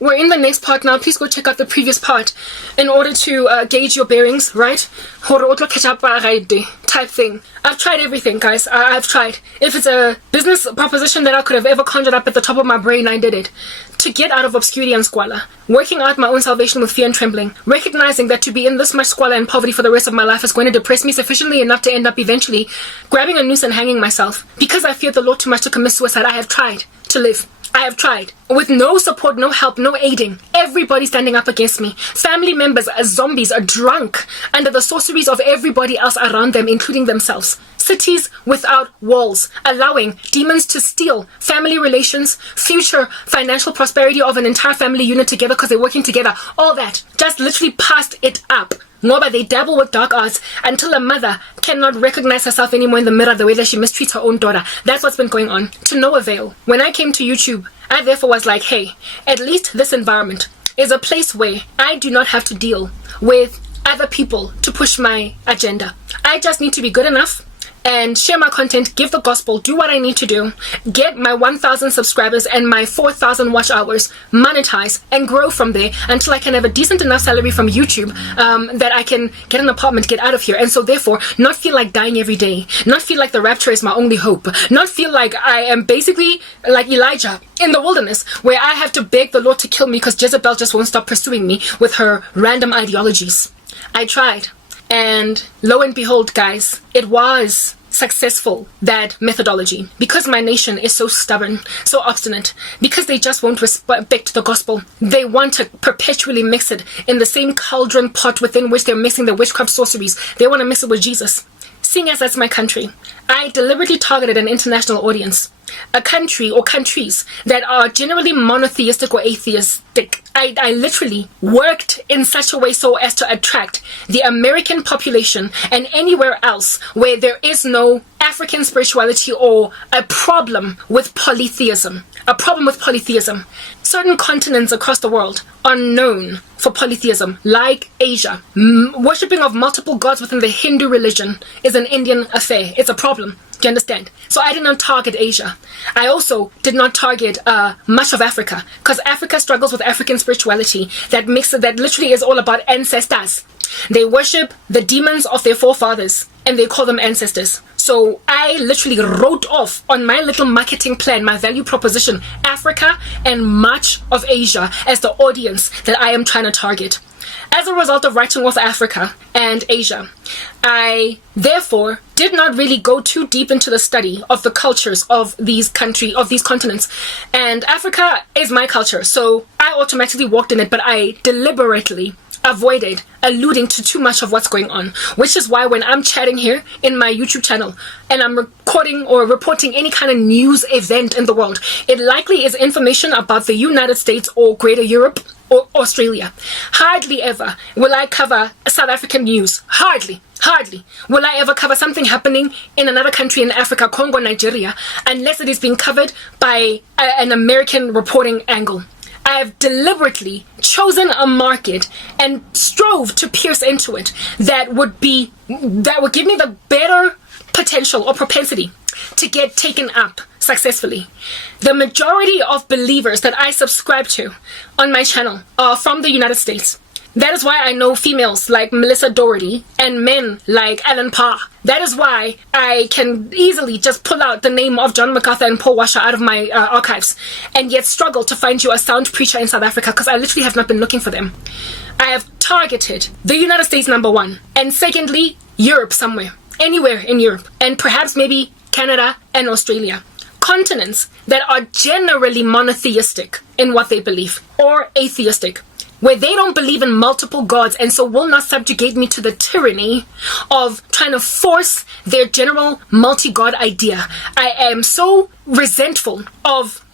we're in the next part now. Please go check out the previous part in order to gauge your bearings, right? Type thing. I've tried everything, guys. I've tried. If it's a business proposition that I could have ever conjured up at the top of my brain, I did it. To get out of obscurity and squalor, working out my own salvation with fear and trembling, recognizing that to be in this much squalor and poverty for the rest of my life is going to depress me sufficiently enough to end up eventually grabbing a noose and hanging myself. Because I fear the Lord too much to commit suicide, I have tried to live. I have tried. With no support, no help, no aiding. Everybody standing up against me. Family members as zombies are drunk under the sorceries of everybody else around them, including themselves. Cities without walls, allowing demons to steal family relations, future financial prosperity of an entire family unit together because they're working together. All that. Just literally passed it up. But they dabble with dark arts until a mother cannot recognize herself anymore in the mirror the way that she mistreats her own daughter. That's what's been going on. To no avail. When I came to YouTube, I therefore was like, hey, at least this environment is a place where I do not have to deal with other people to push my agenda. I just need to be good enough and share my content, give the gospel, do what I need to do, get my 1,000 subscribers and my 4,000 watch hours, monetize, and grow from there until I can have a decent enough salary from YouTube that I can get an apartment, get out of here, and so therefore not feel like dying every day, not feel like the rapture is my only hope, not feel like I am basically like Elijah in the wilderness where I have to beg the Lord to kill me because Jezebel just won't stop pursuing me with her random ideologies. I tried, and lo and behold, guys, it was successful, that methodology, because my nation is so stubborn, so obstinate, because they just won't respect the gospel. They want to perpetually mix it in the same cauldron pot within which they're mixing the witchcraft sorceries. They want to mix it with Jesus. Seeing as that's my country, I deliberately targeted an international audience, a country or countries that are generally monotheistic or atheistic. I literally worked in such a way so as to attract the American population and anywhere else where there is no African spirituality or a problem with polytheism. Certain continents across the world are known for polytheism, like Asia. Worshipping of multiple gods within the Hindu religion is an Indian affair. It's a problem. Do you understand? So I did not target Asia. I also did not target much of Africa, because Africa struggles with African spirituality that literally is all about ancestors. They worship the demons of their forefathers and they call them ancestors. So I literally wrote off on my little marketing plan, my value proposition, Africa and much of Asia as the audience that I am trying to target. As a result of writing off Africa and Asia, I therefore did not really go too deep into the study of the cultures of these continents. And Africa is my culture, so I automatically walked in it, but I deliberately avoided alluding to too much of what's going on, which is why when I'm chatting here in my YouTube channel and I'm recording or reporting any kind of news event in the world, it likely is information about the United States or Greater Europe or Australia. Hardly ever will I cover South African news. Hardly will I ever cover something happening in another country in Africa, Congo, Nigeria, unless it is being covered by an American reporting angle. I have deliberately chosen a market and strove to pierce into it that would give me the better potential or propensity to get taken up successfully. The majority of believers that I subscribe to on my channel are from the United States. That is why I know females like Melissa Doherty and men like Alan Parr. That is why I can easily just pull out the name of John MacArthur and Paul Washer out of my archives and yet struggle to find you a sound preacher in South Africa because I literally have not been looking for them. I have targeted the United States, number one, and secondly, Europe somewhere, anywhere in Europe, and perhaps maybe Canada and Australia. Continents that are generally monotheistic in what they believe, or atheistic, where they don't believe in multiple gods and so will not subjugate me to the tyranny of trying to force their general multi-god idea. I am so resentful of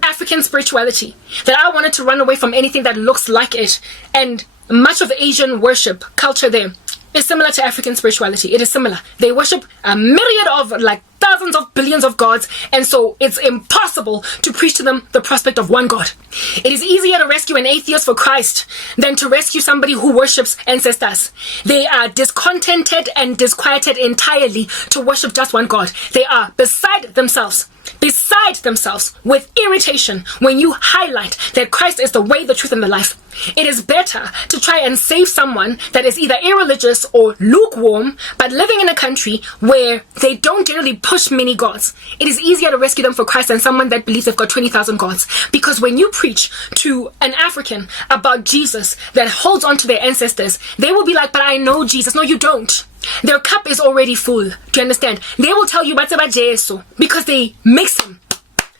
African spirituality that I wanted to run away from anything that looks like it. And much of Asian worship culture there is similar to African spirituality. It is similar. They worship a myriad of thousands of billions of gods, and so it's impossible to preach to them the prospect of one God. It is easier to rescue an atheist for Christ than to rescue somebody who worships ancestors. They are discontented and disquieted entirely to worship just one God. They are beside themselves beside themselves with irritation when you highlight that Christ is the way, the truth, and the life. It is better to try and save someone that is either irreligious or lukewarm, but living in a country where they don't generally push many gods. It is easier to rescue them for Christ than someone that believes they've got 20,000 gods. Because when you preach to an African about Jesus that holds on to their ancestors, they will be like, but I know Jesus. No, you don't. Their cup is already full. Do you understand? They will tell you about Jesus because they mix him.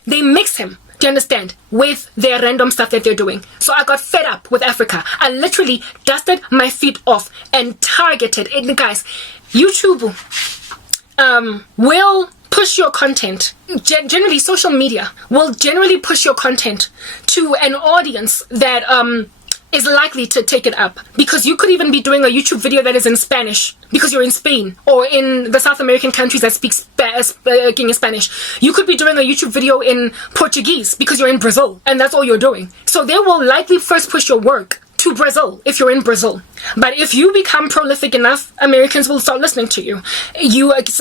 They mix him. Do you understand? With their random stuff that they're doing. So I got fed up with Africa. I literally dusted my feet off and targeted it. And guys, YouTube will push your content. Generally, social media will generally push your content to an audience that is likely to take it up, because you could even be doing a YouTube video that is in Spanish because you're in Spain, or in the South American countries that speak Spanish. You could be doing a YouTube video in Portuguese because you're in Brazil and that's all you're doing. So they will likely first push your work to Brazil if you're in Brazil. But if you become prolific enough, Americans will start listening to you.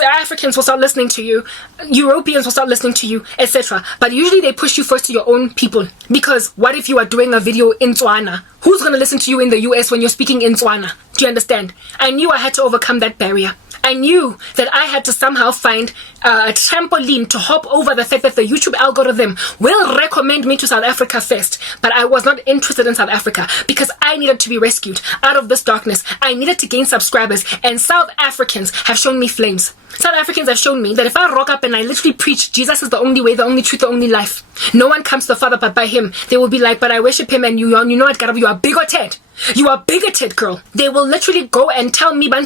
Africans will start listening to you. Europeans will start listening to you, etc. But usually they push you first to your own people. Because what if you are doing a video in Tswana? Who's going to listen to you in the US when you're speaking in Tswana? Do you understand? I knew I had to overcome that barrier. I knew that I had to somehow find a trampoline to hop over the fact that the YouTube algorithm will recommend me to South Africa first. But I was not interested in South Africa because I needed to be rescued out of this darkness. I needed to gain subscribers, and South Africans have shown me flames. South Africans have shown me that if I rock up and I literally preach Jesus is the only way, the only truth, the only life, no one comes to the Father but by him, they will be like, but I worship him, and you know what, you are bigoted. You are bigoted, girl. They will literally go and tell me all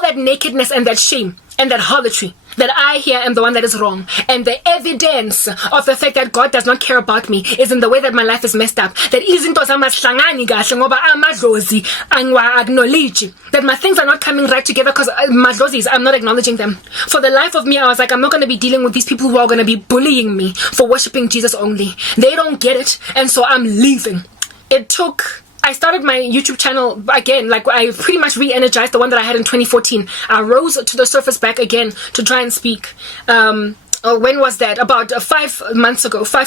that nakedness and that shame and that harlotry, that I here am the one that is wrong. And the evidence of the fact that God does not care about me is in the way that my life is messed up. That acknowledge that my things are not coming right together because I'm not acknowledging them. For the life of me, I was like, I'm not going to be dealing with these people who are going to be bullying me for worshiping Jesus only. They don't get it, and so I'm leaving. I started my YouTube channel again, like I pretty much re-energized the one that I had in 2014. I rose to the surface back again to try and speak. When was that? About 5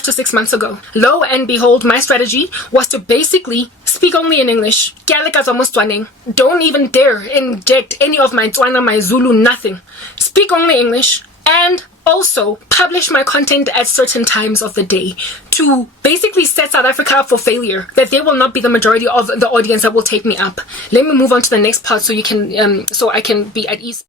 to 6 months ago. Lo and behold, my strategy was to basically speak only in English. Don't even dare inject any of my Tswana, my Zulu, nothing. Speak only English, and also publish my content at certain times of the day to basically set South Africa up for failure, that they will not be the majority of the audience that will take me up. Let me move on to the next part so I can be at ease.